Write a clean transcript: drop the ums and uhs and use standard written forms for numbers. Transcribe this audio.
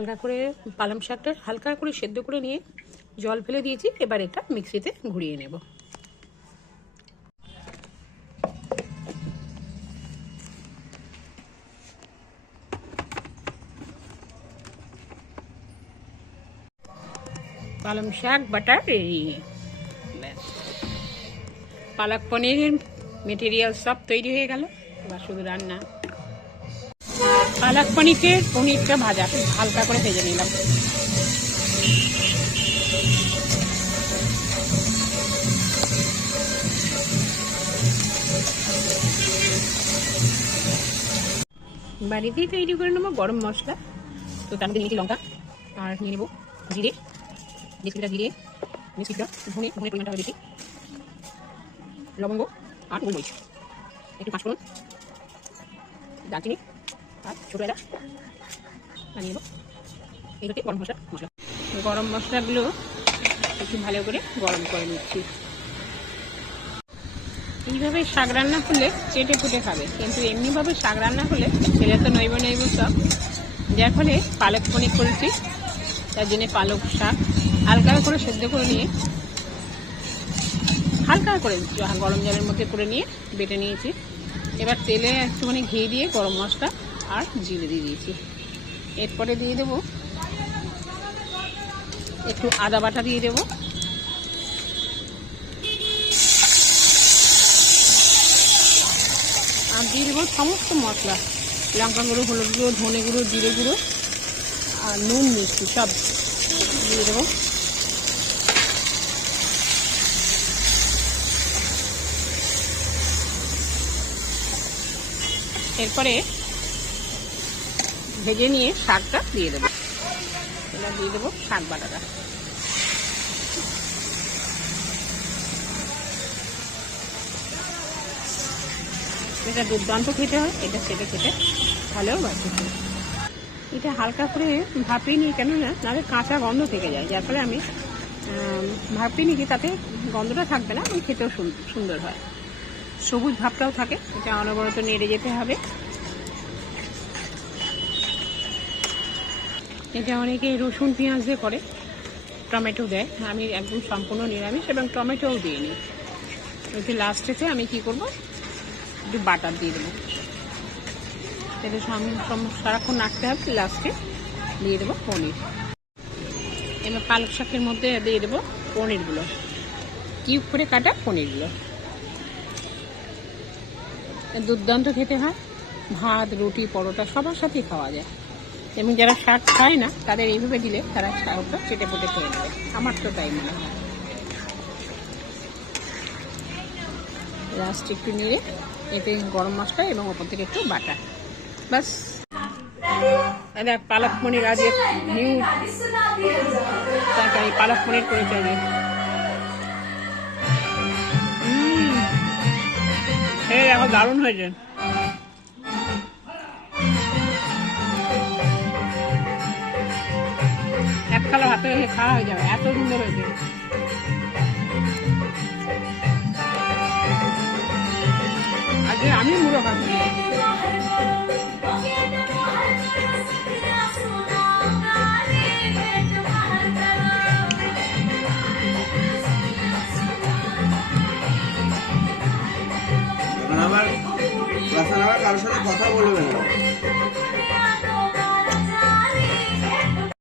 হালকা করে পালং শাকটা হালকা করে সেদ্ধ করে নিয়ে জল ফেলে দিয়েছি। এবার এটা মিক্সিতে ঘুরিয়ে নেব। পালং শাক বাটার রেডি। ব্যাস, পালক পনিরের মেটেরিয়াল সব তৈরি হয়ে গেল। এবার শুধু রান্না। পালক পনিরটা ভাজা হালকা করে ভেজে নিলাম। বাড়িতেই তৈরি করে নেবো গরম মশলা। তো তার মধ্যে নিয়েছি লঙ্কা, আর নিয়ে নেবো জিরে, কিছুটা জিরে, কিছুটা ধনে পরিমাণটা বেশি, লবঙ্গ আর গোলমরিচ, একটু পাঁচফোড়ন, দারচিনি আর ছোটো এলাচ নিয়ে নেবো। এই হচ্ছে গরম মশলা। গরম মশলাগুলো একটু ভালো করে গরম করে নিচ্ছি। এইভাবে শাক রান্না করলে চেটে ফুটে খাবে, কিন্তু এমনিভাবে শাক রান্না করলে ছেলে তো নইব সব। যার ফলে পালক পনির করেছি, তার জন্য পালক শাক হালকা করে সেদ্ধ করে নিয়ে হালকা করে গরম জলের মধ্যে করে নিয়ে বেটে নিয়েছি। এবার তেলে একটুখানি ঘি দিয়ে গরম মশলা আর জিরে দিয়ে দিয়েছি। এরপরে দিয়ে দেবো একটু আদা বাটা দিয়ে দেবো, আর দিয়ে দেবো সমস্ত মশলা, লঙ্কা গুঁড়ো, হলুদ গুঁড়ো, ধনে গুঁড়ো, জিরে গুঁড়ো আর নুন মিষ্টি সব দিয়ে দেবো। এরপরে ভেজে নিয়ে শাকটা দিয়ে দেবো। এবার দিয়ে দেবো শাক বাটাটা। এটা দুর্দান্ত খেতে হয়, এটা খেতে ভালোও বাড়ছে। এটা হালকা করে ভাপিয়ে নিই, কেননা নাহলে কাঁচা গন্ধ থেকে যায়। যার ফলে আমি ভাপিয়ে নিই, তাতে গন্ধটা থাকবে না, ওই খেতেও সুন্দর হয়, সবুজ ভাবটাও থাকে। এটা অনবরত নেড়ে যেতে হবে। এটা অনেকে রসুন পেঁয়াজ দিয়ে করে, টমেটো দেয়, আমি একদম সম্পূর্ণ নিরামিষ এবং টমেটোও দিইনি। ওইতে লাস্টেতে আমি কি করব, একটু বাটার দিয়ে দেবো। এটা সারাক্ষণ নাড়তে হবে। লাস্টে দিয়ে দেবো পনির। এবার পালক শাকের মধ্যে দিয়ে দেবো পনিরগুলো, কিউব করে কাটা পনিরগুলো। দুর্দান্ত খেতে হয়, ভাত, রুটি, পরোটা সবার সাথেই খাওয়া যায়। এবং যারা শাক খায় না তাদের এইভাবে দিলে তারা শাকটা চেটে পুটে খেয়ে নেবে। আমার তো তাই মনে হয়। লাস্ট একটু নিয়ে এতে গরম মশলা এবং ওপর থেকে একটু বাটা, বাস। পালক পনির আজ নিউ তরকারি, পালক পনির করে চলে। এখন দারুণ হয়েছে। এক থালা হাতে খাওয়া হয়ে যাবে, এত সুন্দর হয়েছে। আজকে আমি মুড়ো খাচ্ছি। আবার কারোর সাথে কথা বলবেন না।